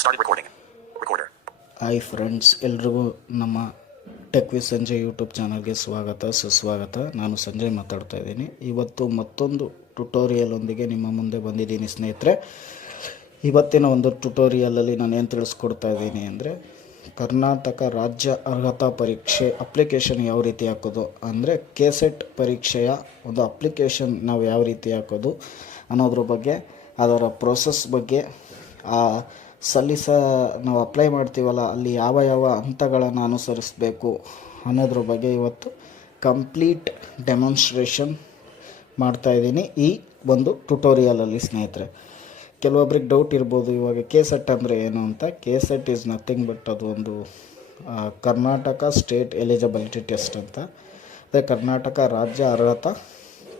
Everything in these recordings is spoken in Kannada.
Started recording. Recorder. Hi friends, ಎಲ್ರಿಗೂ ನಮ್ಮ ಟೆಕ್ ವಿತ್ ಸಂಜಯ್ ಯೂಟ್ಯೂಬ್ ಚಾನಲ್ಗೆ ಸ್ವಾಗತ ಸುಸ್ವಾಗತ. ನಾನು ಸಂಜಯ್ ಮಾತಾಡ್ತಾ ಇದ್ದೀನಿ. ಇವತ್ತು ಮತ್ತೊಂದು ಟ್ಯುಟೋರಿಯಲ್ ಒಂದಿಗೆ ನಿಮ್ಮ ಮುಂದೆ ಬಂದಿದ್ದೀನಿ ಸ್ನೇಹಿತರೆ. ಇವತ್ತಿನ ಒಂದು ಟ್ಯುಟೋರಿಯಲಲ್ಲಿ ನಾನು ಏನು ತಿಳಿಸ್ಕೊಡ್ತಾ ಇದ್ದೀನಿ ಅಂದರೆ, ಕರ್ನಾಟಕ ರಾಜ್ಯ ಅರ್ಹತಾ ಪರೀಕ್ಷೆ ಅಪ್ಲಿಕೇಶನ್ ಯಾವ ರೀತಿ ಹಾಕೋದು, ಅಂದರೆ ಕೆಸೆಟ್ ಪರೀಕ್ಷೆಯ ಒಂದು ಅಪ್ಲಿಕೇಶನ್ ನಾವು ಯಾವ ರೀತಿ ಹಾಕೋದು ಅನ್ನೋದ್ರ ಬಗ್ಗೆ, ಅದರ ಪ್ರೋಸೆಸ್ ಬಗ್ಗೆ, ನಾವು ಅಪ್ಲೈ ಮಾಡ್ತೀವಲ್ಲ ಅಲ್ಲಿ ಯಾವ ಯಾವ ಹಂತಗಳನ್ನು ಅನುಸರಿಸಬೇಕು ಅನ್ನೋದ್ರ ಬಗ್ಗೆ ಇವತ್ತು ಕಂಪ್ಲೀಟ್ ಡೆಮಾನ್ಸ್ಟ್ರೇಷನ್ ಮಾಡ್ತಾಯಿದ್ದೀನಿ ಈ ಒಂದು ಟ್ಯುಟೋರಿಯಲಲ್ಲಿ ಸ್ನೇಹಿತರೆ. ಕೆಲವೊಬ್ರಿಗೆ ಡೌಟ್ ಇರ್ಬೋದು, ಇವಾಗ ಕೆಸೆಟ್ ಅಂದರೆ ಏನು ಅಂತ. ಕೆಸೆಟ್ ಈಸ್ ನಥಿಂಗ್ ಬಟ್ ಅದು ಒಂದು ಕರ್ನಾಟಕ ಸ್ಟೇಟ್ ಎಲಿಜಿಬಿಲಿಟಿ ಟೆಸ್ಟ್ ಅಂತ, ಅದೇ ಕರ್ನಾಟಕ ರಾಜ್ಯ ಅರ್ಹತಾ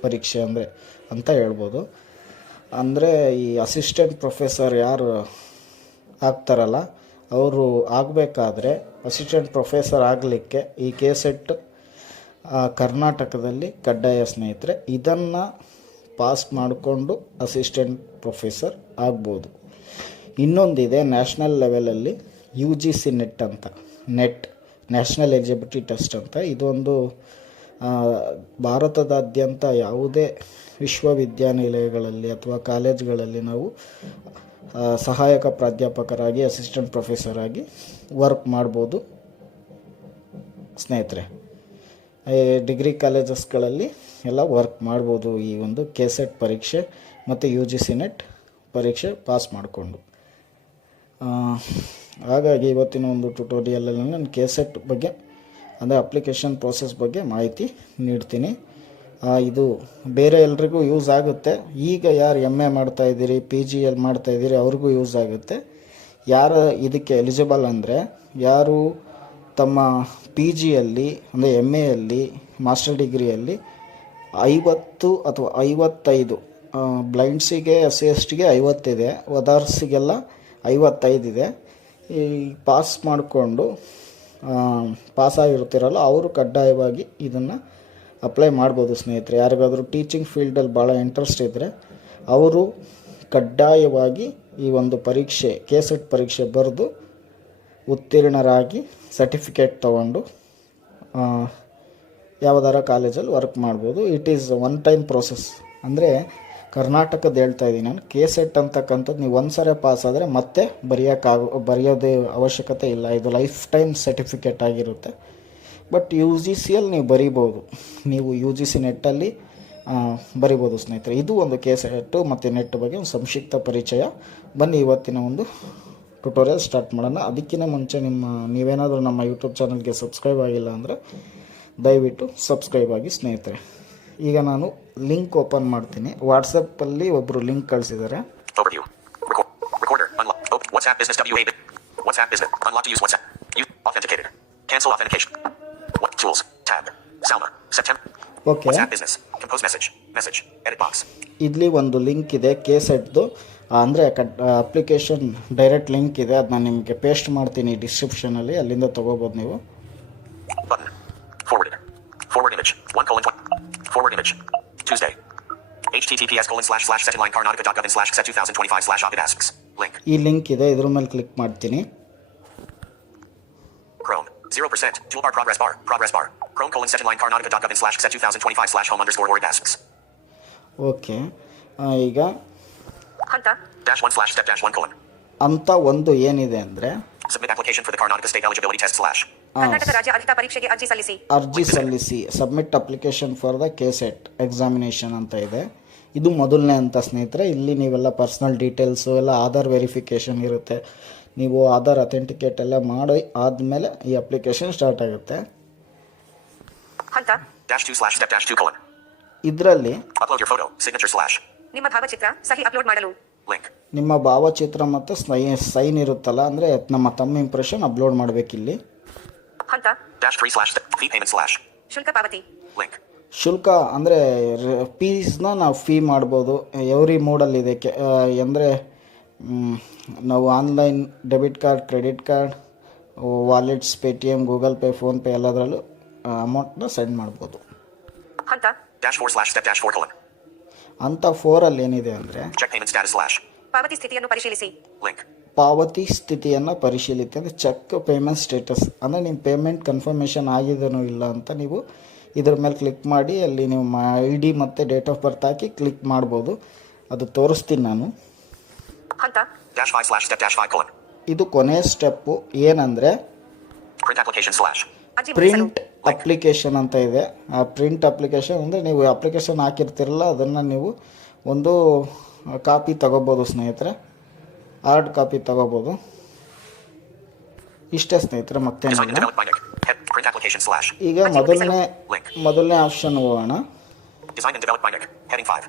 ಪರೀಕ್ಷೆ ಅಂದರೆ ಅಂತ ಹೇಳ್ಬೋದು. ಅಂದರೆ ಈ ಅಸಿಸ್ಟೆಂಟ್ ಪ್ರೊಫೆಸರ್ ಯಾರು ಆಗ್ತಾರಲ್ಲ, ಅವರು ಆಗಬೇಕಾದ್ರೆ ಅಸಿಸ್ಟೆಂಟ್ ಪ್ರೊಫೆಸರ್ ಆಗಲಿಕ್ಕೆ ಈ ಕೆಸೆಟ್ ಕರ್ನಾಟಕದಲ್ಲಿ ಕಡ್ಡಾಯ ಸ್ನೇಹಿತರೆ. ಇದನ್ನು ಪಾಸ್ ಮಾಡಿಕೊಂಡು ಅಸಿಸ್ಟೆಂಟ್ ಪ್ರೊಫೆಸರ್ ಆಗ್ಬೋದು. ಇನ್ನೊಂದಿದೆ ನ್ಯಾಷನಲ್ ಲೆವೆಲಲ್ಲಿ UGC ನೆಟ್ ಅಂತ, ನ್ಯಾಷನಲ್ ಎಲಿಜಿಬಿಲಿಟಿ ಟೆಸ್ಟ್ ಅಂತ. ಇದೊಂದು ಭಾರತದಾದ್ಯಂತ ಯಾವುದೇ ವಿಶ್ವವಿದ್ಯಾನಿಲಯಗಳಲ್ಲಿ ಅಥವಾ ಕಾಲೇಜ್ಗಳಲ್ಲಿ ನಾವು ಸಹಾಯಕ ಪ್ರಾಧ್ಯಾಪಕರಾಗಿ ಅಸಿಸ್ಟೆಂಟ್ ಪ್ರೊಫೆಸರ್ ಆಗಿ ವರ್ಕ್ ಮಾಡ್ಬೋದು ಸ್ನೇಹಿತರೆ. ಡಿಗ್ರಿ ಕಾಲೇಜಸ್ಗಳಲ್ಲಿ ಎಲ್ಲ ವರ್ಕ್ ಮಾಡ್ಬೋದು ಈ ಒಂದು ಕೆಸೆಟ್ ಪರೀಕ್ಷೆ ಮತ್ತು UGC ನೆಟ್ ಪರೀಕ್ಷೆ ಪಾಸ್ ಮಾಡಿಕೊಂಡು. ಹಾಗಾಗಿ ಇವತ್ತಿನ ಒಂದು ಟ್ಯುಟೋರಿಯಲಲ್ಲಿ ನಾನು ಕೆಸೆಟ್ ಬಗ್ಗೆ ಅಂದರೆ ಅಪ್ಲಿಕೇಶನ್ ಪ್ರೋಸೆಸ್ ಬಗ್ಗೆ ಮಾಹಿತಿ ನೀಡ್ತೀನಿ. ಇದು ಬೇರೆ ಎಲ್ರಿಗೂ ಯೂಸ್ ಆಗುತ್ತೆ. ಈಗ ಯಾರು MA ಮಾಡ್ತಾಯಿದ್ದೀರಿ, PGL ಮಾಡ್ತಾಯಿದ್ದೀರಿ ಅವ್ರಿಗೂ ಯೂಸ್ ಆಗುತ್ತೆ. ಯಾರು ಇದಕ್ಕೆ ಎಲಿಜಿಬಲ್ ಅಂದರೆ, ಯಾರು ತಮ್ಮ PGಯಲ್ಲಿ ಅಂದರೆ MAಯಲ್ಲಿ ಮಾಸ್ಟರ್ ಡಿಗ್ರಿಯಲ್ಲಿ 50 ಅಥವಾ 55, ಬ್ಲೈಂಡ್ಸಿಗೆ SC/STಗೆ 50 ಇದೆ, ಅದರ್ಸಿಗೆಲ್ಲ 55 ಇದೆ. ಈ ಪಾಸ್ ಮಾಡಿಕೊಂಡು ಪಾಸಾಗಿರ್ತಿರಲ್ಲ ಅವರು ಕಡ್ಡಾಯವಾಗಿ ಇದನ್ನು ಅಪ್ಲೈ ಮಾಡ್ಬೋದು ಸ್ನೇಹಿತರೆ. ಯಾರಿಗಾದರೂ ಟೀಚಿಂಗ್ ಫೀಲ್ಡಲ್ಲಿ ಭಾಳ ಇಂಟ್ರೆಸ್ಟ್ ಇದ್ದರೆ ಅವರು ಕಡ್ಡಾಯವಾಗಿ ಈ ಒಂದು ಪರೀಕ್ಷೆ ಕೆಸೆಟ್ ಪರೀಕ್ಷೆ ಬರೆದು ಉತ್ತೀರ್ಣರಾಗಿ ಸರ್ಟಿಫಿಕೇಟ್ ತೊಗೊಂಡು ಯಾವುದಾರ ಕಾಲೇಜಲ್ಲಿ ವರ್ಕ್ ಮಾಡ್ಬೋದು. It is one time process. ಅಂದರೆ ಕರ್ನಾಟಕದ ಹೇಳ್ತಾ ಇದ್ದೀನಿ ನಾನು. ಕೆಸೆಟ್ ಅಂತಕ್ಕಂಥದ್ದು ನೀವು ಒಂದು ಸರಿ ಪಾಸ್ ಆದರೆ ಮತ್ತೆ ಬರೆಯೋದೇ ಅವಶ್ಯಕತೆ ಇಲ್ಲ. ಇದು ಲೈಫ್ ಟೈಮ್ ಸರ್ಟಿಫಿಕೇಟ್ ಆಗಿರುತ್ತೆ. ಬಟ್ UGCಯಲ್ಲಿ ನೀವು ಬರಿಬೋದು, ನೀವು UGC ನೆಟ್ಟಲ್ಲಿ ಬರಿಬೋದು ಸ್ನೇಹಿತರೆ. ಇದು ಒಂದು ಕೆಸೆಟ್ಟು ಮತ್ತು ನೆಟ್ ಬಗ್ಗೆ ಒಂದು ಸಂಕ್ಷಿಪ್ತ ಪರಿಚಯ. ಬನ್ನಿ ಇವತ್ತಿನ ಒಂದು ಟ್ಯುಟೋರಿಯಲ್ ಸ್ಟಾರ್ಟ್ ಮಾಡೋಣ. ಅದಕ್ಕಿಂತ ಮುಂಚೆ ನೀವೇನಾದರೂ ನಮ್ಮ ಯೂಟ್ಯೂಬ್ ಚಾನಲ್ಗೆ ಸಬ್ಸ್ಕ್ರೈಬ್ ಆಗಿಲ್ಲ ಅಂದರೆ ದಯವಿಟ್ಟು ಸಬ್ಸ್ಕ್ರೈಬ್ ಆಗಿ ಸ್ನೇಹಿತರೆ. ಈಗ ನಾನು ಲಿಂಕ್ ಓಪನ್ ಮಾಡ್ತೀನಿ. ವಾಟ್ಸಪ್ಪಲ್ಲಿ ಒಬ್ಬರು ಲಿಂಕ್ ಕಳಿಸಿದ್ದಾರೆ. WhatsApp business WhatsApp business unlocked to use WhatsApp. You authenticated. Cancel authentication. What tools tab. Salma September. Okay, WhatsApp business compose message edit box. ಇಲ್ಲಿ ಒಂದು ಲಿಂಕ್ ಇದೆ ಕೆಸೆಟ್ದು, ಅಂದರೆ ಅಪ್ಲಿಕೇಶನ್ ಡೈರೆಕ್ಟ್ ಲಿಂಕ್ ಇದೆ. ಅದು ನಾನು ನಿಮಗೆ ಪೇಸ್ಟ್ ಮಾಡ್ತೀನಿ ಡಿಸ್ಕ್ರಿಪ್ಷನಲ್ಲಿ, ಅಲ್ಲಿಂದ ತೊಗೋಬೋದು ನೀವು. Button forward image 1:1 forward image Tuesday https://setlinekarnataka.gov/set2025/audit link. ಈ ಲಿಂಕ್ ಇದೆ, ಇದ್ರ ಮೇಲೆ ಕ್ಲಿಕ್ ಮಾಡ್ತೀನಿ. Chrome 0% toolbar progress bar Chrome:setlinekarnataka.gov/set2025/home_org asks. Okay, ಈಗ ಹಂತ -1/step-1 ಅಂತ ಒಂದು ಏನಿದೆ ಅಂದರೆ, submit application for the Karnataka state eligibility test/ Karnataka ರಾಜ್ಯ ಅರ್ಹತಾ ಪರೀಕ್ಷೆಗೆ ಅರ್ಜಿ ಸಲ್ಲಿಸಿ submit application for the KSET examination ಅಂತ ಇದೆ. ಇದು ಮೊದಲನೇ ಅಂತ ಸ್ನೇಹಿತರೆ. ಇಲ್ಲಿ ನೀವೆಲ್ಲ ಪರ್ಸ್ನಲ್ ಡೀಟೇಲ್ಸು ಎಲ್ಲ ಆಧಾರ್ ವೆರಿಫಿಕೇಷನ್ ಇರುತ್ತೆ. ನೀವು ಆಧಾರ್ ಅಥೆಂಟಿಕೇಟ್ ಎಲ್ಲ ಮಾಡಿ ಆದಮೇಲೆ ಈ ಅಪ್ಲಿಕೇಶನ್ ಸ್ಟಾರ್ಟ್ ಆಗುತ್ತೆ. ಹಂತ -2/step-2 ಇದರಲ್ಲಿ upload your photo signature/ ನಿಮ್ಮ ಭಾವಚಿತ್ರ ಸಹಿ ಅಪ್ಲೋಡ್ ಮಾಡಲು link. ನಿಮ್ಮ ಭಾವಚಿತ್ರ ಮತ್ತು ಸೈನ್ ಇರುತ್ತಲ್ಲ, ಅಂದರೆ ನಮ್ಮ ತಮ್ಮ ಇಂಪ್ರೆಷನ್ ಅಪ್ಲೋಡ್ ಮಾಡಬೇಕಿಲ್ಲಿ. ಹಂತ -3/step fee payment/ ಶುಲ್ಕ ಪಾವತಿ link. ಶುಲ್ಕ ಅಂದರೆ ಫೀಸ್ನ ನಾವು ಫೀ ಮಾಡ್ಬೋದು. ಎವ್ರಿ ಮೋಡಲ್ಲಿದೆ. ಅಂದರೆ ನಾವು online debit card, credit card, wallets, Paytm, Google pay, PhonePe ಎಲ್ಲದರಲ್ಲೂ ಅಮೌಂಟ್ನ ಸೆಂಡ್ ಮಾಡ್ಬೋದು. ಹಂತ -4/step-4 ಅಂತ 4ಅಲ್ಲಿ ಏನಿದೆ ಅಂದರೆ ಚೆಕ್ ಪೇಮೆಂಟ್ ಸ್ಟೇಟಸ್/ ಪಾವತಿ ಸ್ಥಿತಿಯನ್ನು ಪರಿಶೀಲಿಸಿ ಲಿಂಕ್. ಪಾವತಿ ಸ್ಥಿತಿಯನ್ನು ಪರಿಶೀಲಿಸಿ ಅಂದರೆ ಚೆಕ್ ಪೇಮೆಂಟ್ ಸ್ಟೇಟಸ್ ಅಂದರೆ ನಿಮ್ಮ ಪೇಮೆಂಟ್ ಕನ್ಫರ್ಮೇಷನ್ ಆಗಿದೆನೋ ಇಲ್ಲ ಅಂತ ನೀವು ಇದ್ರ ಮೇಲೆ ಕ್ಲಿಕ್ ಮಾಡಿ ಅಲ್ಲಿ ನೀವು ID ಮತ್ತು date of birth hockey click ಮಾಡ್ಬೋದು. ಅದು ತೋರಿಸ್ತೀನಿ ನಾನು. ಹಂತ -5/step-5:. ಇದು ಕೊನೆಯ ಸ್ಟೆಪ್ಪು ಏನಂದರೆ Print application / ಅರ್ಜಿ ಮುದ್ರಿಸಲು ಪ್ರಿಂಟ್ ಅಪ್ಲಿಕೇಶನ್ ಅಂತ ಇದೆ. ಆ ಪ್ರಿಂಟ್ ಅಪ್ಲಿಕೇಶನ್ ಅಂದರೆ ನೀವು ಅಪ್ಲಿಕೇಶನ್ ಹಾಕಿರ್ತಿರಲ್ಲ ಅದನ್ನು ನೀವು ಒಂದು ಕಾಪಿ ತಗೋಬೋದು ಸ್ನೇಹಿತರೆ, ಹಾರ್ಡ್ ಕಾಪಿ ತಗೋಬೋದು. ಇಷ್ಟೇ ಸ್ನೇಹಿತರೆ, ಮತ್ತೆ Designed and developed by Nick. Print application / ಈಗ ಮೊದಲನೇ ಆಪ್ಷನ್ ಹೋಗೋಣ. Designed and developed by Nick. Heading 5.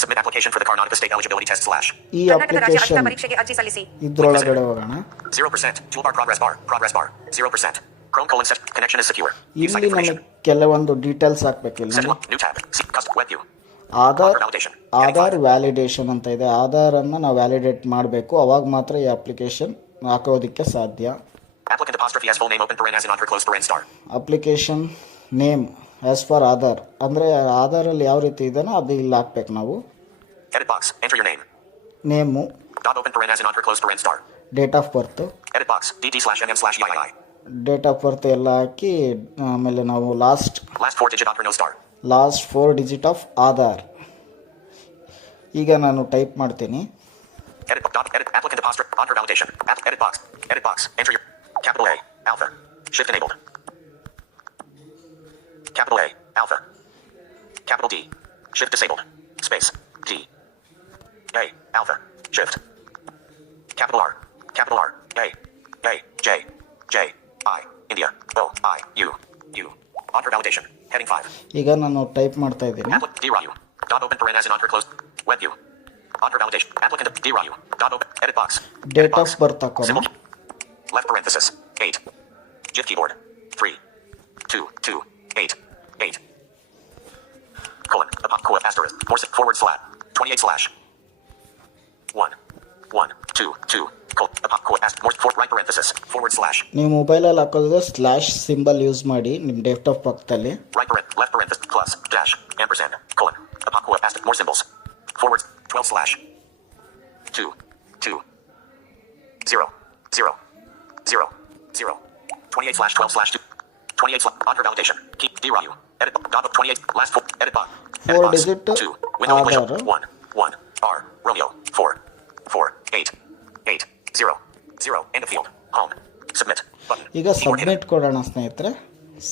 Submit application for the Karnataka State Eligibility Test / ಈ ಕರ್ನಾಟಕ ರಾಜ್ಯ ಅರ್ಹತಾ ಅಪ್ಲಿಕೇಶನ್ ಪರೀಕ್ಷೆಗೆ ಅರ್ಜಿ ಸಲ್ಲಿಸಿ. ಇದ್ರೊಳಗಡೆ ಹೋಗೋಣ. 0%. Toolbar progress bar. 0%. Chrome : set. Connection is secure. Use ಇಲ್ಲಿ site ನಮಗೆ information. ಕೆಲವೊಂದು ಡೀಟೇಲ್ಸ್ ಹಾಕ್ಬೇಕಿಲ್ಲ. Set new tab. See custom web view. Validation. Aadhaar validation ಅಂತ ಇದೆ. ಆಧಾರನ್ನು ನಾವು ವ್ಯಾಲಿಡೇಟ್ ಮಾಡಬೇಕು, ಅವಾಗ ಮಾತ್ರ ಈ ಅಪ್ಲಿಕೇಶನ್ ಹಾಕೋದಕ್ಕೆ ಸಾಧ್ಯ. Applicant apostrophe as full name open paren as in on close paren star. Application name as for Aadhaar ಅಂದರೆ ಆಧಾರಲ್ಲಿ ಯಾವ ರೀತಿ ಇದೆಯೋ ಅದು ಇಲ್ಲಿ ಹಾಕ್ಬೇಕು ನಾವು. Edit box. Enter your name. Name, Dot open paren as in on close paren star. Date of birth, Edit box. dd/mm/ii. Date of birth ಎಲ್ಲ ಹಾಕಿ ಆಮೇಲೆ ನಾವು Last 4 digit entre no star. Last 4 digit of Aadhaar. ಈಗ ನಾನು ಟೈಪ್ ಮಾಡ್ತೀನಿ. Edit applicant apostrophe entre validation. Edit box. Enter your capital A alpha. Shift enabled. Capital A alpha. Capital D. Shift disabled. Space D. A alpha. Shift. Capital R. A J I India O I U. Entre validation. Heading 5. ಈಗ ನಾನು ಟೈಪ್ ಮಾಡ್ತಾ ಇದ್ದೀನಿ. DRAU. Dot open paren as in entre closed. Web view. Entre validation. Applicant DRAU. Dot open. Edit box. Date of birth ಹಾಕೋಣ. Symbol. Left parenthesis. 8. JIT keyboard. 3. 2. 8. Colon. Asterisk. Forward / 28 / 1. 2. Right parenthesis. Forward / ನೀವು ಮೊಬೈಲಲ್ಲಿ ಹಾಕೋದ್ರೆ ಸ್ಲ್ಯಾಶ್ ಸಿಂಬಲ್ ಯೂಸ್ ಮಾಡಿ ನಿಮ್ಮ ಡೇಟ್ ಆಫ್ ಪಕ್ಕದಲ್ಲಿ. left parenthesis plus dash ampersand colon asterisk more symbols forward 12 / 2 0 28 / 12 / 2 28 under validation keep DRAU edit dot 28 last 4 edit box 4 digit 2 window English Aadhaar. 1 R Romeo 4 8 0 end of field home submit button ಈಗ ಸಬ್ಮಿಟ್ ಕೊಡೋಣ ಸ್ನೇಹಿತರೆ,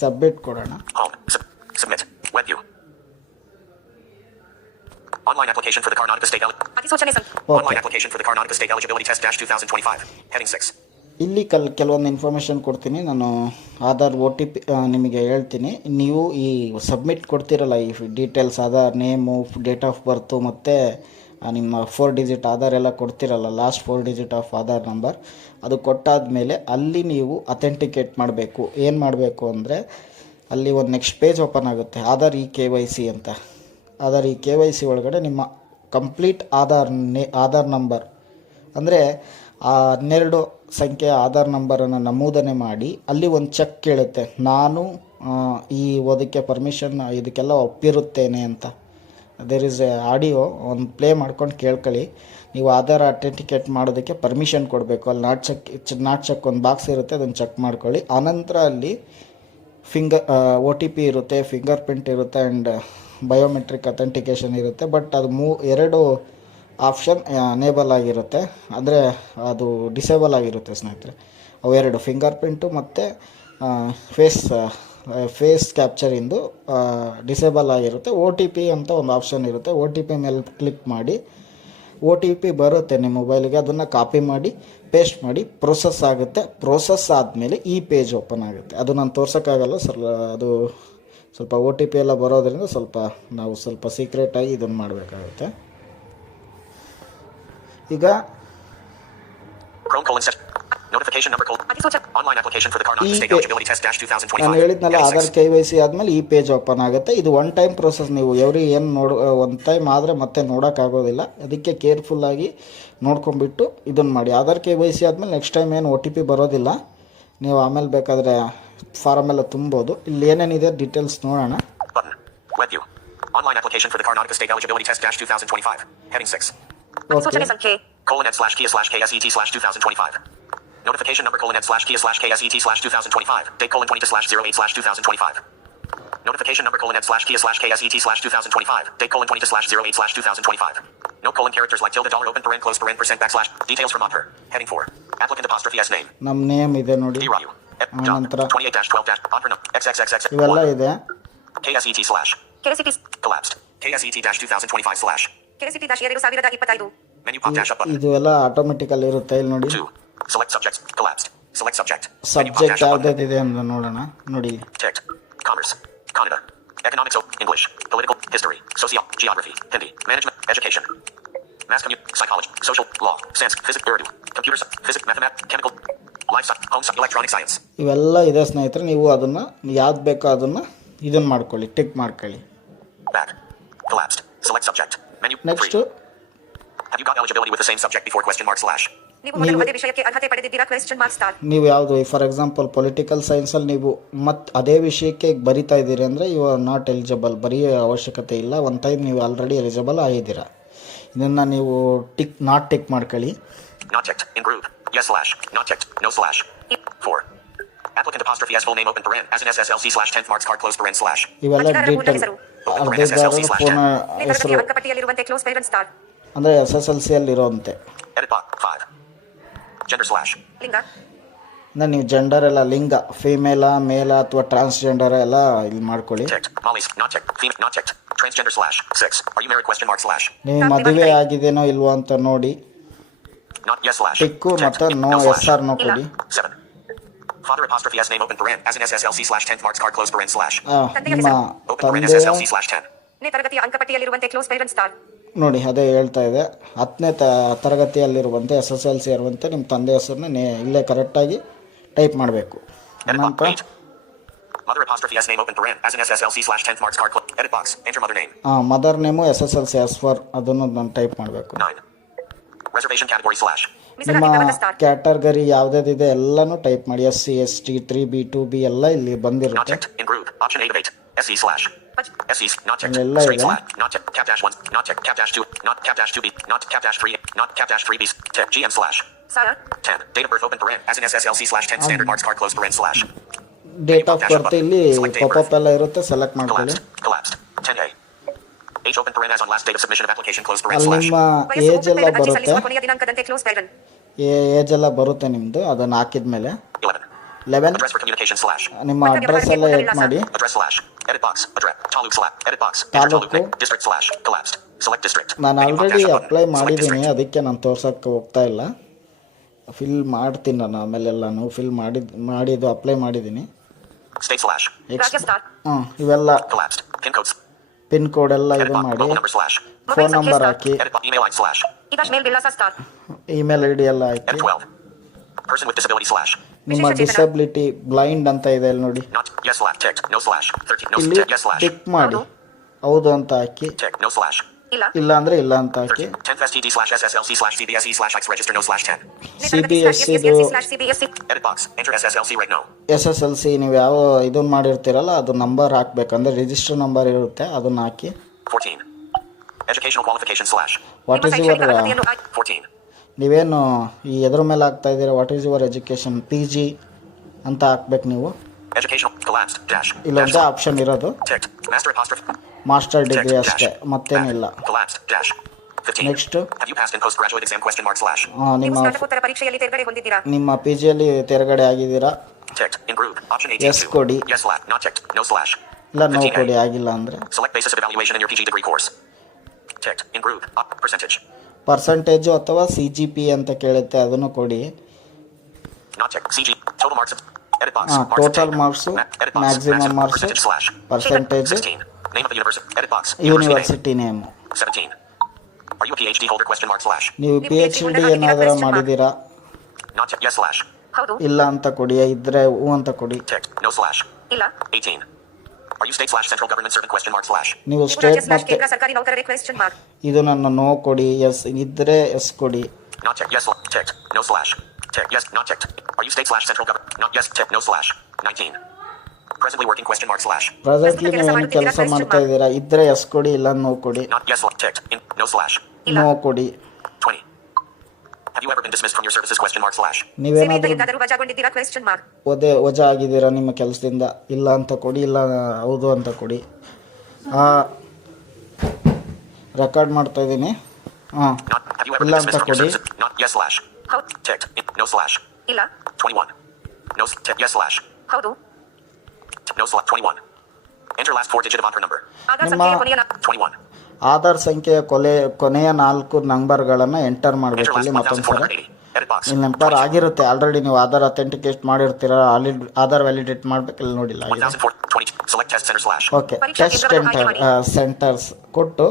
ಸಬ್ಮಿಟ್ ಕೊಡೋಣ. home submit web view online application for the Karnataka State ಅಧಿಸೂಚನೆ Online application for the Karnataka State Eligibility Test -2025. Heading 6. ಇಲ್ಲಿ ಕೆಲವೊಂದು ಇನ್ಫಾರ್ಮೇಷನ್ ಕೊಡ್ತೀನಿ ನಾನು. ಆಧಾರ್ OTP ನಿಮಗೆ ಹೇಳ್ತೀನಿ. ನೀವು ಈ ಸಬ್ಮಿಟ್ ಕೊಡ್ತೀರಲ್ಲ ಈ details Aadhaar name, date of birth ಮತ್ತು ನಿಮ್ಮ 4 ಡಿಜಿಟ್ ಆಧಾರ್ ಎಲ್ಲ ಕೊಡ್ತೀರಲ್ಲ, last 4 digit of Aadhaar number, ಅದು ಕೊಟ್ಟಾದಮೇಲೆ ಅಲ್ಲಿ ನೀವು ಅಥೆಂಟಿಕೇಟ್ ಮಾಡಬೇಕು. ಏನು ಮಾಡಬೇಕು ಅಂದರೆ ಅಲ್ಲಿ ಒಂದು ನೆಕ್ಸ್ಟ್ ಪೇಜ್ ಓಪನ್ ಆಗುತ್ತೆ, ಆಧಾರ್ KYC ಅಂತ. ಆಧಾರ್ KYC ಒಳಗಡೆ ನಿಮ್ಮ ಕಂಪ್ಲೀಟ್ ಆಧಾರ್ ನಂಬರ್ ಅಂದರೆ ಆ 12 ಸಂಖ್ಯೆಯ ಆಧಾರ್ ನಂಬರನ್ನು ನಮೂದನೆ ಮಾಡಿ ಅಲ್ಲಿ ಒಂದು ಚೆಕ್ ಕೇಳುತ್ತೆ, ನಾನು ಈ ಓದಕ್ಕೆ ಪರ್ಮಿಷನ್ ಇದಕ್ಕೆಲ್ಲ ಒಪ್ಪಿರುತ್ತೇನೆ ಅಂತ. ದೇರ್ ಇಸ್ ಎ ಆಡಿಯೋ, ಒಂದು ಪ್ಲೇ ಮಾಡ್ಕೊಂಡು ಕೇಳ್ಕೊಳ್ಳಿ. ನೀವು ಆಧಾರ್ ಅಥೆಂಟಿಕೇಟ್ ಮಾಡೋದಕ್ಕೆ ಪರ್ಮಿಷನ್ ಕೊಡಬೇಕು. ಅಲ್ಲಿ ನಾಟ್ ಚೆಕ್ ಒಂದು ಬಾಕ್ಸ್ ಇರುತ್ತೆ, ಅದನ್ನು ಚೆಕ್ ಮಾಡ್ಕೊಳ್ಳಿ. ಆನಂತರ ಅಲ್ಲಿ OTP ಇರುತ್ತೆ, ಫಿಂಗರ್ ಪ್ರಿಂಟ್ ಇರುತ್ತೆ ಆ್ಯಂಡ್ ಬಯೋಮೆಟ್ರಿಕ್ ಅಥೆಂಟಿಕೇಷನ್ ಇರುತ್ತೆ. ಬಟ್ ಅದು 2 ಆಪ್ಷನ್ ಎನೇಬಲ್ ಆಗಿರುತ್ತೆ, ಅಂದರೆ ಅದು ಡಿಸೇಬಲ್ ಆಗಿರುತ್ತೆ ಸ್ನೇಹಿತರೆ. ಅವೆರಡು ಫಿಂಗರ್ ಪ್ರಿಂಟು ಮತ್ತು ಫೇಸ್ ಕ್ಯಾಪ್ಚರಿಂದು ಡಿಸೇಬಲ್ ಆಗಿರುತ್ತೆ. OTP ಅಂತ ಒಂದು ಆಪ್ಷನ್ ಇರುತ್ತೆ. OTP ಮೇಲೆ ಕ್ಲಿಕ್ ಮಾಡಿ OTP ಬರುತ್ತೆ ನಿಮ್ಮ ಮೊಬೈಲಿಗೆ, ಅದನ್ನು ಕಾಪಿ ಮಾಡಿ ಪೇಸ್ಟ್ ಮಾಡಿ ಪ್ರೊಸೆಸ್ ಆಗುತ್ತೆ. ಪ್ರೊಸೆಸ್ ಆದಮೇಲೆ ಈ ಪೇಜ್ ಓಪನ್ ಆಗುತ್ತೆ. ಅದು ನಾನು ತೋರ್ಸೋಕ್ಕಾಗಲ್ಲ ಸರ್, ಅದು ಸ್ವಲ್ಪ OTP ಎಲ್ಲ ಬರೋದ್ರಿಂದ ನಾವು ಸ್ವಲ್ಪ ಸೀಕ್ರೆಟಾಗಿ ಇದನ್ನು ಮಾಡಬೇಕಾಗುತ್ತೆ. ಈಗ notification number online application for the Karnataka State Eligibility Test -2025. ನಾನು ಹೇಳಿದ್ನಲ್ಲ ಆಧಾರ್ KYC ಆದಮೇಲೆ ಈ ಪೇಜ್ ಓಪನ್ ಆಗುತ್ತೆ. ಇದು ಒನ್ ಟೈಮ್ ಪ್ರೋಸೆಸ್. ನೀವು ಒಂದು ಟೈಮ್ ಆದರೆ ಮತ್ತೆ ನೋಡೋಕ್ಕಾಗೋದಿಲ್ಲ. ಅದಕ್ಕೆ ಕೇರ್ಫುಲ್ಲಾಗಿ ನೋಡ್ಕೊಂಬಿಟ್ಟು ಇದನ್ನು ಮಾಡಿ. ಆಧಾರ್ KYC ಆದಮೇಲೆ ನೆಕ್ಸ್ಟ್ ಟೈಮ್ ಏನು OTP ಬರೋದಿಲ್ಲ. ನೀವು ಆಮೇಲೆ ಬೇಕಾದರೆ ಫಾರಮ್ ಎಲ್ಲ ತುಂಬೋದು. ಇಲ್ಲಿ ಏನೇನಿದೆ ಡೀಟೇಲ್ಸ್ ನೋಡೋಣ. Web view. Online application for the Karnataka State Eligibility Test -2025. Heading 6. ಅಧಿಸೂಚನೆ ಸಂಖ್ಯೆ :Kia /KSET /2025. Notification number :Kia /KSET /2025. Date :20 /08 /2025. Notification number :Kia /KSET /2025. Date :20 /08 /2025. No characters like tilde $, open paren, close paren, %. Details from author. Heading 4. Applicant _S name. ನಮ್ಮ ನೇಮ್ ಇದೆ ನೋಡಿ. Derayu. ನಂತರ 28-12- author number. XXXX. ಇವೆಲ್ಲ ಇದೆ. KSET / ಕೆರೆಸಿಟಿ collapsed. KSET -2025 / ಕೆರೆಸಿಟಿ -2025 menu pop dash up button. ಇದು ಎಲ್ಲ ಆಟೋಮೆಟಿಕಲ್ಲಿ ಇರುತ್ತೆ ಇಲ್ಲಿ ನೋಡಿ. 2. Select subject collapsed. Select subject. Subject ಯಾವ್ದಿದೆ ಅಂತ ನೋಡೋಣ ನೋಡಿ. Ticked. Commerce. Canada. Economics. English. Political. History. Social. Geography. Hindi. Management. Education. Mass psychology. Social. Law. Science. Physics. Urdu. Computer. Physics. Mathematics. Chemical. Life. Home. Electronic science. ಇವೆಲ್ಲ ಇದೆ ಸ್ನೇಹಿತರೆ. ನೀವು ಅದನ್ನು ಯಾವ್ದು ಬೇಕೋ ಅದನ್ನು ಇದನ್ನು ಮಾಡ್ಕೊಳ್ಳಿ, ಟಿಕ್ ಮಾಡ್ಕೊಳ್ಳಿ. Back. Collapsed. Select subject. Menu. Next 3. Have you got eligibility with the same subject before ? ನೀವು ಮೊದಲು ಅದೇ ವಿಷಯಕ್ಕೆ ಅರ್ಹತೆ ಪಡೆದಿದ್ದೀರಾ ? ನೀವು ಯಾವುದು ಫಾರ್ ಎಕ್ಸಾಂಪಲ್ ಪೊಲಿಟಿಕಲ್ ಸೈನ್ಸಲ್ಲಿ ನೀವು ಮತ್ತು ಅದೇ ವಿಷಯಕ್ಕೆ ಬರಿತಾ ಇದ್ದೀರಿ ಅಂದರೆ ಯು ಆರ್ ನಾಟ್ ಎಲಿಜಿಬಲ್, ಬರೆಯೋ ಅವಶ್ಯಕತೆ ಇಲ್ಲ. ಒನ್ ಟೈಮ್ ನೀವು ಆಲ್ರೆಡಿ ಎಲಿಜಿಬಲ್ ಆಗಿದ್ದೀರಾ. ಇದನ್ನು ನೀವು ನಾಟ್ ಟಿಕ್ ಮಾಡ್ಕೊಳ್ಳಿ. Not ticked. In group. Yes / not ticked. No / 4. Applicant _S full name open paren as in SSLC /10th marks card close paren / ಇವೆಲ್ಲ ಡೀಟೇಲ್ ಅರ್ಧದಾರರ ಪೂರ್ಣ ಹೆಸರು ಅಂಕಪಟ್ಟಿಯಲ್ಲಿರುವಂತೆ ಕ್ಲೋಸ್ ಪೇರೆಂಟ್ ಸ್ಟಾರ್ ಅಂದರೆ SSLC ಅಲ್ಲಿರೋಂತೆ. Edit box 5. Gender / ಲಿಂಗ ಅಂದರೆ ನೀವು ಜೆಂಡರ್ ಎಲ್ಲ ಲಿಂಗ ಫೀಮೇಲ ಮೇಲ ಅಥವಾ ಟ್ರಾನ್ಸ್ಜೆಂಡರ್ ಎಲ್ಲ ಇಲ್ಲಿ ಮಾಡ್ಕೊಳ್ಳಿ. ticked. Molly's not ticked. Female not ticked. Transgender / 6. Are you married ? ನೀವು ಮದುವೆ ಆಗಿದೆನೋ ಇಲ್ವೋ ಅಂತ ನೋಡಿ. Not yes / ಟಿಕ್ಕು ಮತ್ತು ನೋ ಎಸ್ ಆರ್ ನೋ ಕೊಡಿ. 7. Father _S name open paren as in SSLC /10th marks card close paren / ನಿಮ್ಮ open paren ತಂದೆ SSLC /10. ನೇ ತರಗತಿಯ ಅಂಕಪಟ್ಟಿಯಲ್ಲಿರುವಂತೆ ಕ್ಲೋಸ್ ಪೇರೆಂಟ್ ಸ್ಟಾರ್ ನೋಡಿ ಅದೇ ಹೇಳ್ತಾ ಇದೆ. 10ನೇ ತರಗತಿಯಲ್ಲಿರುವಂತೆ SSLC ಇರುವಂತೆ ನಿಮ್ಮ ತಂದೆ ಹೆಸರನ್ನ ಇಲ್ಲೇ ಕರೆಕ್ಟಾಗಿ ಟೈಪ್ ಮಾಡಬೇಕು. Mother _S name open paren as in SSLC /10th marks card close. Edit box. Enter mother name. Mother name SSLC as for ಅದನ್ನು ನಾನು ಟೈಪ್ ಮಾಡಬೇಕು. 9. Reservation category / ನಿಮ್ಮ ಕ್ಯಾಟಗರಿ ಯಾವುದಿದೆ ಎಲ್ಲನೂ ಟೈಪ್ ಮಾಡಿ. SC ST 3B 2B ಎಲ್ಲ ಇಲ್ಲಿ not ಬಂದಿರುತ್ತೆ. ticked. In group. Option 8 of 8. SC / SC not ticked. ಎಲ್ಲ Straight ಇದೆ. / not ticked. Cap -1 not ticked. Cap -2 not Cap -2B not Cap -3 not Cap -3B tick GM / ಸಾರ 10. Date of birth open paren as in SSLC /10 standard marks card close paren / date of birth ಇಲ್ಲಿ ಪಾಪಪ್ ಎಲ್ಲ ಇರುತ್ತೆ, ಸೆಲೆಕ್ಟ್ ಮಾಡ್ಕೊಳ್ಳಿ. collapsed 10A. Age open paren as on last date of submission of application close paren ಅಲ್ಲಿ / ನಿಮ್ಮ ವಯಸ್ಸು ಏಜ್ ಎಲ್ಲ ಅರ್ಜಿ ಬರುತ್ತೆ, ಸಲ್ಲಿಸುವ ಕೊನೆಯ ದಿನಾಂಕದಂತೆ ಕ್ಲೋಸ್ ಪೇರೆಂಟ್ ಏಜ್ ಎಲ್ಲ ಬರುತ್ತೆ ನಿಮ್ಮದು. ಅದನ್ನು ಹಾಕಿದ್ಮೇಲೆ 11. 11 Address for communication / ನಿಮ್ಮ ಅಡ್ರೆಸ್ ಎಲ್ಲ ಎಡ್ ಮಾಡಿ. address / edit box address taluk / edit box taluk district / collapsed select district. ನಾನು ಆಲ್ರೆಡಿ ಅಪ್ಲೈ Select ಮಾಡಿದ್ದೀನಿ, district. ಅದಕ್ಕೆ ನಾನು ತೋರ್ಸೋಕ್ಕೆ ಹೋಗ್ತಾ ಇಲ್ಲ. ಫಿಲ್ ಮಾಡ್ತೀನಿ ನಾನು ಆಮೇಲೆಲ್ಲನು ಫಿಲ್ ಮಾಡಿದ್ದು ಅಪ್ಲೈ ಮಾಡಿದ್ದೀನಿ. State / ರಾಜ್ಯ ಸ್ಟಾರ್ ಇವೆಲ್ಲ collapsed pin codes. Pin code ಎಲ್ಲ Edit ಇದು box ಮಾಡಿ. mobile number / ಫೋನ್ ನಂಬರ್ ಹಾಕಿ, edit box email ID / ಈಗ ಮೇಲ್ ವಿಳಾಸ ಸ್ಟಾರ್ ಇಮೇಲ್ ಐ ಡಿ ಎಲ್ಲ edit hockey. 12. Person with disability / ನಿಮ್ಮ ಡಿಸಬಿಲಿಟಿ ಬ್ಲೈಂಡ್ ಅಂತ ಇದೆ ಇಲ್ಲಿ ನೋಡಿ. not yes / ticked no / 13 no ಇಲ್ಲಿ yes / ಟಿಕ್ ಮಾಡಿ ಹೌದು ಅಂತ ಹಾಕಿ, ticked no / ಇಲ್ಲ ಇಲ್ಲ ಅಂದ್ರೆ ಇಲ್ಲ ಅಂತ ಹಾಕಿ. 10 STD / SSLC / CBSE / X register no /10. CBSE ಇದು CBSE Edit box enter SSLC right now. SSLC ನೀವು ಯಾವ ಇದನ್ನು ಮಾಡಿರ್ತೀರಲ್ಲ ಅದು ನಂಬರ್ ಹಾಕ್ಬೇಕಂದ್ರೆ ರಿಜಿಸ್ಟರ್ ನಂಬರ್ ಇರುತ್ತೆ, ಅದನ್ನ ಹಾಕಿ. 14. Educational qualification / what is your 14. ನೀವೇನು ಈ ಎದ್ರ ಮೇಲೆ ಹಾಕ್ತಾ ಇದ್ದೀರಾ, what is your education PG ಅಂತ ಹಾಕ್ಬೇಕು ನೀವು. Educational collapsed dash ಇಲ್ಲೊಂದೇ ಆಪ್ಷನ್ ಇರೋದು ticked master _ ಮಾಸ್ಟರ್ ಡಿಗ್ರಿ ಅಷ್ಟೇ, ಮತ್ತೇನಿಲ್ಲ. collapsed dash 15. Next Have you passed in postgraduate exam ? ನೀವು ನಿಮ್ಮ ಸ್ನಾತಕೋತ್ತರ ಪರೀಕ್ಷೆಯಲ್ಲಿ ತೇರ್ಗಡೆ ಹೊಂದಿದ್ದೀರಾ? ನಿಮ್ಮ PGಯಲ್ಲಿ ತೇರ್ಗಡೆ ಆಗಿದ್ದೀರಾ? ticked in group option 18. Yes ಕೊಡಿ, yes / not ticked no / ಇಲ್ಲ ನೋ 15A. ಕೊಡಿ, ಆಗಿಲ್ಲ ಅಂದರೆ. select basis of evaluation in your PG degree course. ticked in group percentage percentage ಅಥವಾ CGP ಅಂತ ಕೇಳುತ್ತೆ, ಅದನ್ನು ಕೊಡಿ. not ticked CG total marks of edit box total marks, edit box maximum marks, / percentage, 16. name of the university edit box university name. 17. Are you a PhD holder ? ನೀವು PhD ಏನಾದರೂ ಮಾಡಿದ್ದೀರಾ? not ticked yes / ಹೌದು ಇಲ್ಲ ಅಂತ ಕೊಡಿ, ಇದ್ರೆ ಹೂ ಅಂತ ಕೊಡಿ. ticked no / ಇಲ್ಲ 18. Are you state / central government servant ? ನೀವು ನೀವು ಸ್ಟೇಟ್ ರಾಜ್ಯ / ಮತ್ತೆ ಕೇಂದ್ರ ಸರ್ಕಾರಿ ನೌಕರರೇ ಕ್ವೆಶ್ಚನ್ ಮಾರ್ಕ್ ಇದು ನನ್ನ ನೋ ಕೊಡಿ, ಎಸ್ ಇದ್ರೆ ಎಸ್ ಕೊಡಿ. not ticked yes / ticked no / ticked yes not ticked. Are you state / central government ? not yes ticked no / 19. Presently working ? Presently ನೀವು ಏನು ಕೆಲಸ ಮಾಡ್ತಾ ಇದ್ದೀರಾ, ಇದ್ರೆ ಎಸ್ ಕೊಡಿ, ಇಲ್ಲ ನೋ ಕೊಡಿ. not yes ticked in no / no ಕೊಡಿ. Have you ever been dismissed from your services? / ಸೇವೆಯಿಂದ ನೀವೇನಾದರೂ ಎಂದಾದರೂ ವಜಾಗೊಂಡಿದ್ದೀರಾ? Question mark. ವಜಾ ಆಗಿದ್ದೀರಾ ನಿಮ್ಮ ಕೆಲಸದಿಂದ? ಇಲ್ಲ ಅಂತ ಕೊಡಿ, ಇಲ್ಲ ಹೌದು ಅಂತ ಕೊಡಿ. ರೆಕಾರ್ಡ್ ಮಾಡ್ತಾ ಇದ್ದೀನಿ. ಹಾಂ, Not. Have you ever ಇಲ್ಲ been ಅಂತ dismissed from your ಕೊಡಿ. services? Not. Yes / ಹೌದು. Ticked. No / ಇಲ್ಲ. 21. No. Yes / ಹೌದು. No / 21. Enter last 4 digit of Aadhaar number. Aadhaar ನಿಮ್ಮ ಸಂಖ್ಯೆಯ ಕೊನೆಯ 21. ಆಧಾರ್ ಸಂಖ್ಯೆಯ ಕೊನೆಯ 4 ನಂಬರ್ಗಳನ್ನು ಎಂಟರ್ Enter ಮಾಡಬೇಕು. last ಇಲ್ಲಿ ಮತ್ತೊಂದು ಸಲ 1480. Edit box. ಇಲ್ಲಿ ನಂಬರ್ ಆಗಿರುತ್ತೆ ಆಲ್ರೆಡಿ. ನೀವು ಆಧಾರ್ ಅಥೆಂಟಿಕೇಟ್ ಮಾಡಿರ್ತೀರ, ಆಧಾರ್ ವ್ಯಾಲಿಡೇಟ್ ಮಾಡ್ಬೇಕು. ಇಲ್ಲಿ ನೋಡಿಲ್ಲ ಆಗಿದೆ. 1020. Select test center / okay, test centres ಕೊಟ್ಟು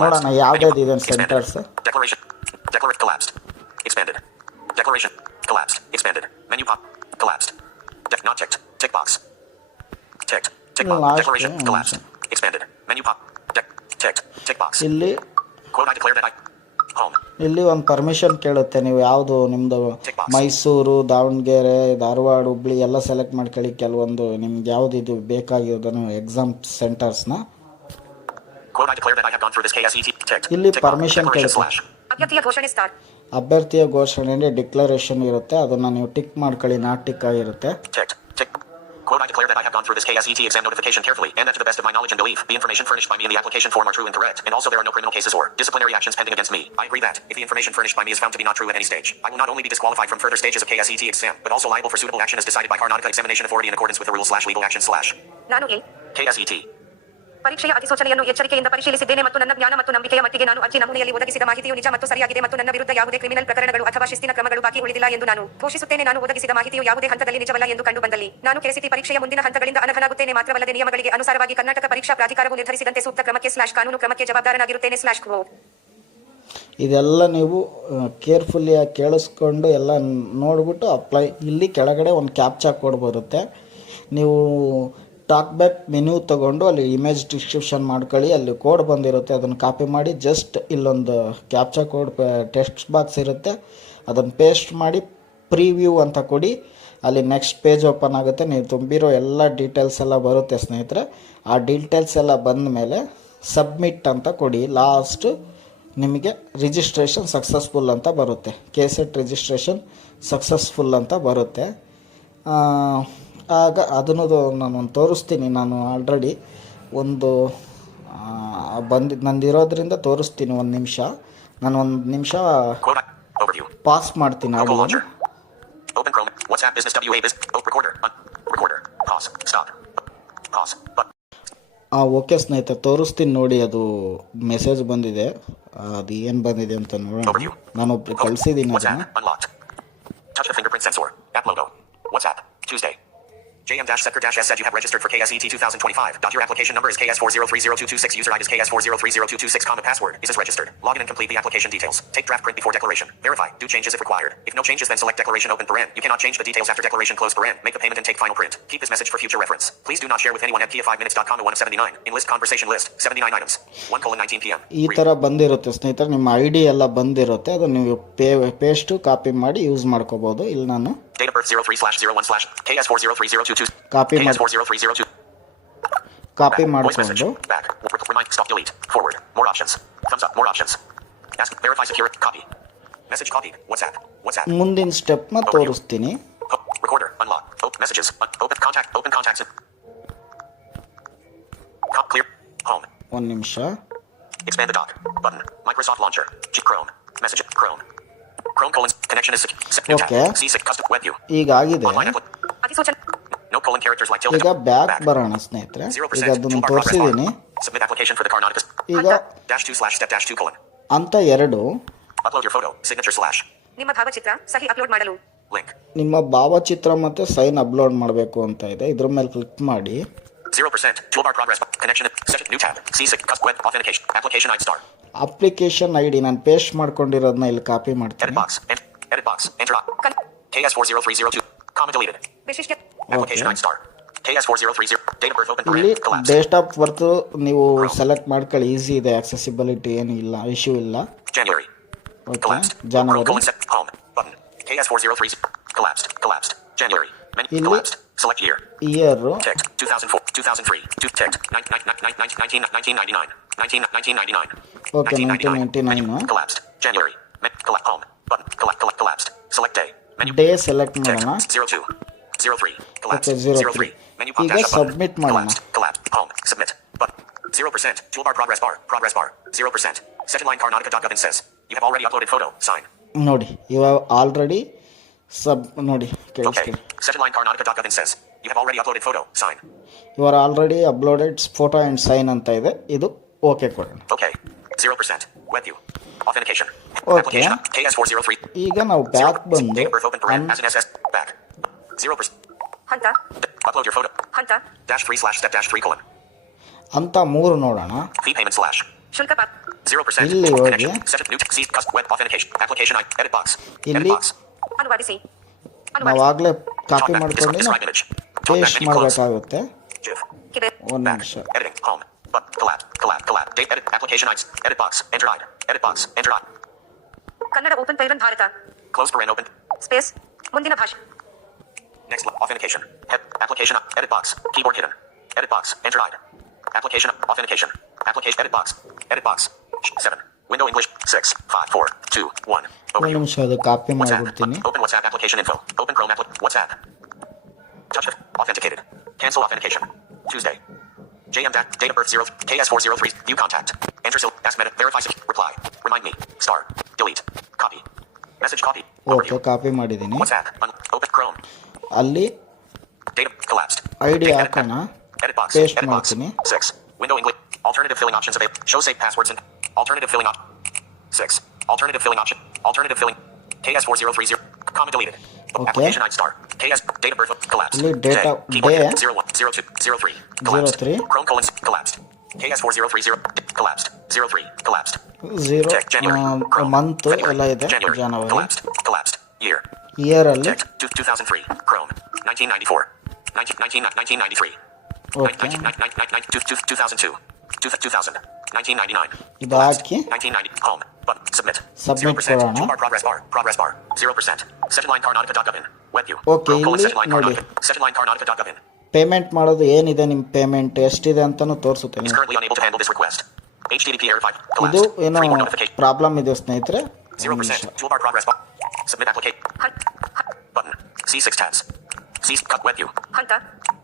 ನೋಡೋಣ ಯಾವ್ದು ಇದೆ centres. Declaration. Collapsed. Expanded. Declaration. Collapsed. Expanded. Menu pop. Collapsed. Not ticked. Tick box. Ticked. Tick box. Last Declaration. one. Collapsed. Expanded. Menu pop. Ticked. Tick box. ಇಲ್ಲಿ Quote, I declare that I. Home. ಇಲ್ಲಿ ಒಂದು ಪರ್ಮಿಷನ್ ಕೇಳುತ್ತೆ. ನೀವು ಯಾವುದು ನಿಮ್ಮದು ಮೈಸೂರು, ದಾವಣಗೆರೆ, ಧಾರವಾಡ, ಹುಬ್ಳಿ ಎಲ್ಲ ಸೆಲೆಕ್ಟ್ ಮಾಡ್ಕೊಳ್ಳಿ. ಕೆಲವೊಂದು ನಿಮ್ಗೆ ಯಾವ್ದು ಇದು ಬೇಕಾಗಿರೋದನ್ನು exam ಸೆಂಟರ್ಸ್ನ Quote, I declare that I have gone through this KSET. Ticked. ಇಲ್ಲಿ Tick box. permission Declaration ಕೇಳುತ್ತೆ. / ಅಭ್ಯರ್ಥಿಯ ಘೋಷಣೆ ಸ್ಟಾರ್. ಅಭ್ಯರ್ಥಿಯ ಘೋಷಣೆ ಡಿಕ್ಲರೇಷನ್ ಇರುತ್ತೆ, ಅದನ್ನು ನೀವು ಟಿಕ್ ಮಾಡ್ಕೊಳ್ಳಿ. ನಾಟ್ ಟಿಕ್ ಆಗಿರುತ್ತೆ. Ticked. Tick. Quote, I declare that I have gone through this KSET exam notification carefully, and that to the best of my knowledge and belief, the information furnished by me in the application form are true and correct, and also there are no criminal cases or disciplinary actions pending against me. I agree that, if the information furnished by me is found to be not true at any stage, I will not only be disqualified from further stages of KSET exam, but also liable for suitable action as decided by Karnataka Examination Authority in accordance with the rules / legal action / ನಾನು KSET. ಪರೀಕ್ಷೆಯ ಅಧಿಸೂಚನೆಯನ್ನು ಎಚ್ಚರಿಕೆಯಿಂದ ಪರಿಶೀಲಿಸಿದ್ದೇನೆ ಮತ್ತು ನನ್ನ ಜ್ಞಾನ ಮತ್ತು ನಂಬಿಕೆಯ ಮಟ್ಟಿಗೆ ನಾನು ಅರ್ಜಿ ನಮೂನೆಯಲ್ಲಿ ಒದಗಿಸಿದ ಮಾಹಿತಿಯು ನಿಜ ಮತ್ತು ಸರಿಯಾಗಿದೆ ಮತ್ತು ನನ್ನ ವಿರುದ್ಧ ಯಾವುದೇ ಕ್ರಿಮಿನಲ್ ಪ್ರಕರಣಗಳು ಅಥವಾ ಶಿಸ್ತಿನ ಕ್ರಮಗಳು ಬಾಕಿ ಉಳಿದಿಲ್ಲ ಎಂದು ನಾನು ಘೋಷಿಸುತ್ತೇನೆ. ನಾನು ಒದಗಿಸಿದ ಮಾಹಿತಿಯು ಯಾವುದೇ ಹಂತದಲ್ಲಿ ನಿಜವಲ್ಲ ಎಂದು ಕಂಡು ಬಂದಲ್ಲಿ ನಾನು ಕೆಸಿಟಿ ಪರೀಕ್ಷೆಯ ಮುಂದಿನ ಹಂತಗಳಿಂದ ಅನರ್ಹನಾಗುತ್ತೇನೆ. ಮಾತ್ರವಲ್ಲದೆ ನಿಯಮಗಳಿಗೆ ಅನುಸಾರವಾಗಿ ಕರ್ನಾಟಕ ಪರೀಕ್ಷಾ ಪ್ರಾಧಿಕಾರವು ನಿರ್ಧರಿಸಿದಂತೆ ಸೂಕ್ತ ಕ್ರಮಕ್ಕೆ / ಕಾನೂನು ಕ್ರಮಕ್ಕೆ ಜವಾಬ್ದಾರನಾಗಿರುತ್ತೇನೆ / ಇದೆಲ್ಲ ನೀವು ಕೇರ್ಫುಲ್ಲಿಯಾಗಿ ಕೇಳಿಸ್ಕೊಂಡು ಎಲ್ಲ ನೋಡಿಬಿಟ್ಟು ಅಪ್ಲೈ. ಇಲ್ಲಿ ಕೆಳಗಡೆ ಒಂದು ಕ್ಯಾಪ್ಚಾ ಕೋಡ್ ಬರುತ್ತೆ. ನೀವು ಟಾಕ್ ಬ್ಯಾಕ್ ಮೆನ್ಯೂ ತೊಗೊಂಡು ಅಲ್ಲಿ ಇಮೇಜ್ ಡಿಸ್ಕ್ರಿಪ್ಷನ್ ಮಾಡ್ಕೊಳ್ಳಿ. ಅಲ್ಲಿ ಕೋಡ್ ಬಂದಿರುತ್ತೆ, ಅದನ್ನು ಕಾಪಿ ಮಾಡಿ ಜಸ್ಟ್ ಇಲ್ಲೊಂದು ಕ್ಯಾಪ್ಚಾ ಕೋಡ್ ಟೆಕ್ಸ್ಟ್ ಬಾಕ್ಸ್ ಇರುತ್ತೆ, ಅದನ್ನು ಪೇಸ್ಟ್ ಮಾಡಿ ಪ್ರಿವ್ಯೂ ಅಂತ ಕೊಡಿ. ಅಲ್ಲಿ ನೆಕ್ಸ್ಟ್ ಪೇಜ್ ಓಪನ್ ಆಗುತ್ತೆ. ನೀವು ತುಂಬಿರೋ ಎಲ್ಲ ಡೀಟೇಲ್ಸ್ ಎಲ್ಲ ಬರುತ್ತೆ ಸ್ನೇಹಿತರೆ. ಆ ಡೀಟೇಲ್ಸ್ ಎಲ್ಲ ಬಂದ ಮೇಲೆ ಸಬ್ಮಿಟ್ ಅಂತ ಕೊಡಿ. ಲಾಸ್ಟು ನಿಮಗೆ ರಿಜಿಸ್ಟ್ರೇಷನ್ ಸಕ್ಸಸ್ಫುಲ್ ಅಂತ ಬರುತ್ತೆ. ಕೆಸೆಟ್ ರಿಜಿಸ್ಟ್ರೇಷನ್ ಸಕ್ಸಸ್ಫುಲ್ ಅಂತ ಬರುತ್ತೆ. ಆಗ ಅದನ್ನು ನಾನು ತೋರಿಸ್ತೀನಿ. ನಾನು ಆಲ್ರೆಡಿ ಒಂದು ನಂದಿರೋದ್ರಿಂದ ತೋರಿಸ್ತೀನಿ. ಒಂದು ನಿಮಿಷ, ನಾನು ಒಂದು ನಿಮಿಷ ಪಾಸ್ ಮಾಡ್ತೀನಿ ಆಡಿಯೋನ. Open Chrome. WhatsApp business WA business. Recorder. Recorder. Pause. Stop. Pause. Okay ಸ್ನೇಹಿತರೆ, ತೋರಿಸ್ತೀನಿ ನೋಡಿ. ಅದು ಮೆಸೇಜ್ ಬಂದಿದೆ, ಅದು ಏನು ಬಂದಿದೆ ಅಂತ ನೋಡೋಣ. ನಾನೊಬ್ರು ಕಳಿಸಿದ್ದೀನಿ ಅದನ್ನು. Touch the fingerprint sensor. App logo. WhatsApp. Tuesday. JM-Sector-S said you have registered for KSET 2025. Your application number is KS4030226. User ID is KS4030226, password is as registered. Login and complete the application details. Take draft print before declaration. Verify. Do changes if required. If no changes, then select declaration open paren. You cannot change the details after declaration close paren. Make the payment and take final print. Keep this message for future reference. Please do not share with anyone at kia5minutes.com 179. In list conversation list. 79 items. 1:19 p.m. ಈ ಥರ ಬಂದಿರುತ್ತೆ ಸ್ನೇಹಿತರೆ. ನಿಮ್ಮ ಐ ಡಿ ಎಲ್ಲ ಬಂದಿರುತ್ತೆ. ಅದು ನೀವು ಪೇಸ್ಟು ಕಾಪಿ ಮಾಡಿ ಯೂಸ್ ಮಾಡ್ಕೋಬೋದು. ಇಲ್ಲಿ ನಾನು Date of birth 03/01/ KS4030222. Copy KS40302. Copy Voice message. ಮಾಡಿಕೊಂಡು Back. Remind. Stop. Delete. Forward. More options. Thumbs up. More options. Ask. Verify. Secure. Copy. Message copied. WhatsApp. ಮುಂದಿನ ಸ್ಟೆಪ್ನ ತೋರಿಸ್ತೀನಿ. Recorder. Unlock. Open messages. Open contact. Open contacts. Clear. Home. ಒಂದು ನಿಮಿಷ. Expand the dock. Button. Microsoft Launcher. Chrome. Message. Chrome. Connection is secure. Okay. C6 custom web view. ಈಗ ಆಗಿದೆ. ಅಧಿಸೂಚನೆ. No colon characters like tilde. ಈಗ ಬ್ಯಾಕ್ ಬರೋಣ ಸ್ನೇಹಿತರೆ. ಈಗ ಅದನ್ನು ತೋರಿಸಿದ್ದೀನಿ. Submit application for the Karnataka. ಈಗ -2/step-2 colon. ಅಂತ 2. Upload your photo, signature / ನಿಮ್ಮ ಭಾವಚಿತ್ರ ಸಹಿ ಅಪ್ಲೋಡ್ ಮಾಡಲು. link. ನಿಮ್ಮ ಭಾವಚಿತ್ರ ಮತ್ತು ಸೈನ್ ಅಪ್ಲೋಡ್ ಮಾಡಬೇಕು ಅಂತ ಇದೆ. ಇದ್ರ ಮೇಲೆ ಕ್ಲಿಕ್ ಮಾಡಿ. 0%. Toolbar progress. Connection. Set new tab. C6 custom web authentication. Application ID star. Application ID ನಾನು ಪೇಸ್ಟ್ ಮಾಡ್ಕೊಂಡಿರೋದನ್ನ ಇಲ್ಲಿ ಕಾಪಿ ಮಾಡ್ತೀನಿ. Edit box. Enter. KS40302. Comma deleted. ವಿಶಿಷ್ಟ. Application ID star. KS4030. Date of birth open. ಇಲ್ಲಿ Collapse. ಡೇಟ್ ಆಫ್ ಬರ್ತ್ ನೀವು ಸೆಲೆಕ್ಟ್ ಮಾಡ್ಕೊಳ್ಳಿ. ಈಸಿ ಇದೆ, ಆಕ್ಸೆಸಿಬಿಲಿಟಿ ಏನು ಇಲ್ಲ, ಇಶ್ಯೂ ಇಲ್ಲ. January. Okay, Collapsed. ಜನವರಿ. Home. Button. KS403. Collapsed. January. ಇಲ್ಲಿ Collapsed. Select year. Year Ticked. 2004. 2003. Ticked. 1999. 1999. Okay, 1999. Collapsed. January. Home. Button. Menu. Day select Text. ಮಾಡೋಣ. 02. 03. Collapsed. Okay, 03. 03. Menu pop ಈಗ dash up button. submit ಮಾಡೋಣ. Collapsed. Collapsed. Home. Submit. Button. 0%. Toolbar progress bar. Progress bar. 0%. Second line Karnataka.gov says. You have already uploaded photo. Sign. ನೋಡಿ ಇವಾಗ ಆಲ್ರೆಡಿ ನೋಡಿ Okay. ಕೇಳಿಸ್ತೀನಿ. Second line Karnataka.gov says. You have already uploaded photo. Sign. You are already uploaded photo and sign ಅಂತ ಇದೆ, ಇದು ಓಕೆ ಕೊಡೋಣ. Okay. 0%. WebView. Authentication. Okay. Application. KS403. ಈಗ ನಾವು ಬ್ಯಾಕ್ ಬಂದು Date of birth open paren as an SS. Back. 0%. ಹಂತ Upload your photo. ಹಂತ -3/step -3 colon. ಅಂತ 3 ನೋಡೋಣ. Fee payment slash. ಶುಲ್ಕ ಪಾಪ್ 0%. ಇಲ್ಲಿ ಹೋಗಿ. Connection. Set new C custom web authentication. Application edit box. Edit ಇಲ್ಲಿ box. ಅನುವಾದಿಸಿ ನಾವು ಆಗಲೇ ಕಾಪಿ Talkback. ಮಾಡ್ಕೊಂಡು Describe image. Talkback paste menu close. ಮಾಡಬೇಕಾಗುತ್ತೆ. GIF. ಕಿದೆ ಒಂದು Back. ನಿಮಿಷ. Editing. Home. But collab. Date edit. Application IDs. Edit box. Enter ID. Edit box. Enter ID. Kannada open paren Bharat Close paren open. Space ಮುಂದಿನ ಭಾಷೆ Next authentication. Head. Application edit box. Keyboard hidden. Edit box. Enter ID. Application authentication. Application edit box. Edit box. 7. Window English 6 5 4 2 1. ಒಂದು Overview. ನಿಮಿಷ ಅದು ಕಾಪಿ WhatsApp. ಮಾಡಿಬಿಡ್ತೀನಿ. Open WhatsApp application info. Open Chrome WhatsApp. Touch it. Authenticated. Cancel authentication. Tuesday. JM date of birth 0 KS403. View contact. Enter ask meta. Verify. Reply. Remind me. Star. Delete. Copy. Message copy. Okay Overview. Copy ಮಾಡಿದ್ದೀನಿ. WhatsApp. Open Chrome. ಅಲ್ಲಿ Data collapsed. I D Date ಹಾಕೋಣ. Edit box. Paste Edit box. ಮಾಡ್ತೀನಿ. 6. Window English. Alternative filling options available. Show save passwords and alternative filling option. 6. Alternative filling option. Alternative filling. KS4030. Comma deleted. Okay. Application ID star. KS date of birth collapsed. ಇಲ್ಲಿ date Day. of- Keyboard day. 01 02 03 collapsed. 03. Chrome colons collapsed. KS4030 collapsed. 03 collapsed. 0 Text January. Chrome. Month February. ಎಲ್ಲ ಇದೆ. January. ಜನವರಿ Collapsed. Collapsed. Year. ಇಯರಲ್ಲಿ Text 2003. Chrome. 1994. 1993. Okay 2002. 2000. 1999. ಇದು ಹಾಕಿ 1990. Home. Button. Submit. Submit 0%. ಕೊಡೋಣ. Toolbar progress bar. Progress bar. 0%. Second line Karnataka.gov. WebView. Okay, Chrome colon ಇಲ್ಲಿ second line ನೋಡಿ. Karnataka. Second line Karnataka.gov. Payment ಮಾಡೋದು ಏನಿದೆ, ನಿಮ್ಮ ಪೇಮೆಂಟ್ ಎಷ್ಟಿದೆ ಅಂತಲೂ ತೋರಿಸುತ್ತೆ. Is currently unable to handle this request. HTTP verified. ಇದು Collapsed. ಏನೋ 3 more notification. ಪ್ರಾಬ್ಲಮ್ ಇದೆ ಸ್ನೇಹಿತರೆ. 0%. Toolbar progress bar. Submit application. Button. C6 tabs. C cut WebView. ಹಂತ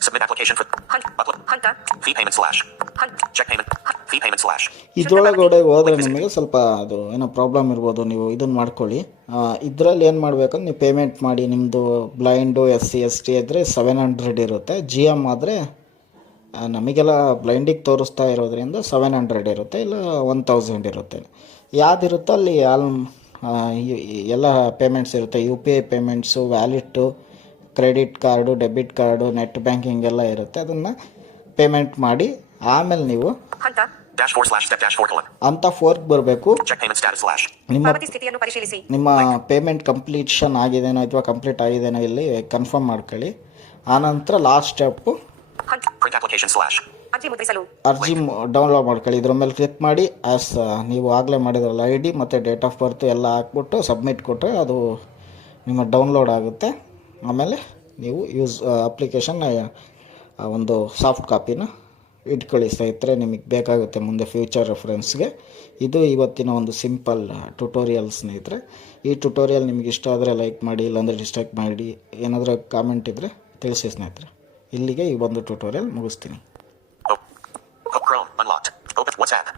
Submit application for upload. ಹಂತ Fee payment slash. ಹಂತ Check payment. Fee payment slash. ಇದ್ರೊಳಗಡೆ ಹೋದ್ರೆ ನಿಮಗೆ ಸ್ವಲ್ಪ ಅದು ಏನೋ ಪ್ರಾಬ್ಲಮ್ ಇರ್ಬೋದು, ನೀವು ಇದನ್ನು ಮಾಡ್ಕೊಳ್ಳಿ. ಇದರಲ್ಲಿ ಏನು ಮಾಡಬೇಕಂದ್ರೆ ನೀವು ಪೇಮೆಂಟ್ ಮಾಡಿ. ನಿಮ್ಮದು ಬ್ಲೈಂಡು SC ST ಇದ್ದರೆ 700 ಇರುತ್ತೆ. GM ಆದರೆ ನಮಗೆಲ್ಲ ಬ್ಲೈಂಡಿಗೆ ತೋರಿಸ್ತಾ ಇರೋದ್ರಿಂದ 700 ಇರುತ್ತೆ, ಇಲ್ಲ 1000 ಇರುತ್ತೆ. ಯಾವುದಿರುತ್ತೋ ಅಲ್ಲಿ ಎಲ್ಲ ಪೇಮೆಂಟ್ಸ್ ಇರುತ್ತೆ. UPI payments, wallet, credit card, debit card, net banking ಎಲ್ಲ ಇರುತ್ತೆ. ಅದನ್ನು ಪೇಮೆಂಟ್ ಮಾಡಿ ಆಮೇಲೆ ನೀವು ಹಂತ -4/step-4 colon. ಅಂತ ಫೋರ್ಕ್ ಬರಬೇಕು. Check payment status slash. ನಿಮ್ಮ ಪಾವತಿ ಸ್ಥಿತಿಯನ್ನು ಪರಿಶೀಲಿಸಿ ನಿಮ್ಮ ಪೇಮೆಂಟ್ ಕಂಪ್ಲೀಷನ್ ಆಗಿದೆನೋ ಅಥವಾ ಕಂಪ್ಲೀಟ್ ಆಗಿದೆನೋ ಇಲ್ಲಿ ಕನ್ಫರ್ಮ್ ಮಾಡ್ಕೊಳ್ಳಿ. ಆನಂತರ ಲಾಸ್ಟ್ ಸ್ಟೆಪ್ಪು ಹಂತ Print application slash. ಅರ್ಜಿ ಮುದ್ರಿಸಲು ಅರ್ಜಿ ಡೌನ್ಲೋಡ್ ಮಾಡ್ಕೊಳ್ಳಿ. ಇದ್ರ ಮೇಲೆ ಕ್ಲಿಕ್ ಮಾಡಿ ನೀವು ಆಗಲೇ ಮಾಡಿದ್ರಲ್ಲ ID ಮತ್ತು ಡೇಟ್ ಆಫ್ ಬರ್ತ್ ಎಲ್ಲ ಹಾಕ್ಬಿಟ್ಟು ಸಬ್ಮಿಟ್ ಕೊಟ್ಟರೆ ಅದು ನಿಮ್ಮ ಡೌನ್ಲೋಡ್ ಆಗುತ್ತೆ. ಆಮೇಲೆ ನೀವು ಅಪ್ಲಿಕೇಶನ್ ಒಂದು ಸಾಫ್ಟ್ ಕಾಪಿನ ಇಟ್ಕೊಳ್ಳಿ ಸ್ನೇಹಿತರೆ, ನಿಮಗೆ ಬೇಕಾಗುತ್ತೆ ಮುಂದೆ ಫ್ಯೂಚರ್ ರೆಫರೆನ್ಸ್ಗೆ. ಇದು ಇವತ್ತಿನ ಒಂದು ಸಿಂಪಲ್ ಟ್ಯುಟೋರಿಯಲ್ ಸ್ನೇಹಿತರೆ. ಈ ಟ್ಯುಟೋರಿಯಲ್ ನಿಮಗೆ ಇಷ್ಟ ಆದರೆ ಲೈಕ್ ಮಾಡಿ, ಇಲ್ಲಾಂದರೆ ಡಿಸ್ಲೈಕ್ ಮಾಡಿ. ಏನಾದರೂ ಕಾಮೆಂಟ್ ಇದ್ದರೆ ತಿಳಿಸಿ ಸ್ನೇಹಿತರೆ. ಇಲ್ಲಿಗೆ ಈ ಒಂದು ಟ್ಯುಟೋರಿಯಲ್ ಮುಗಿಸ್ತೀನಿ. Chrome unlocked. Open WhatsApp.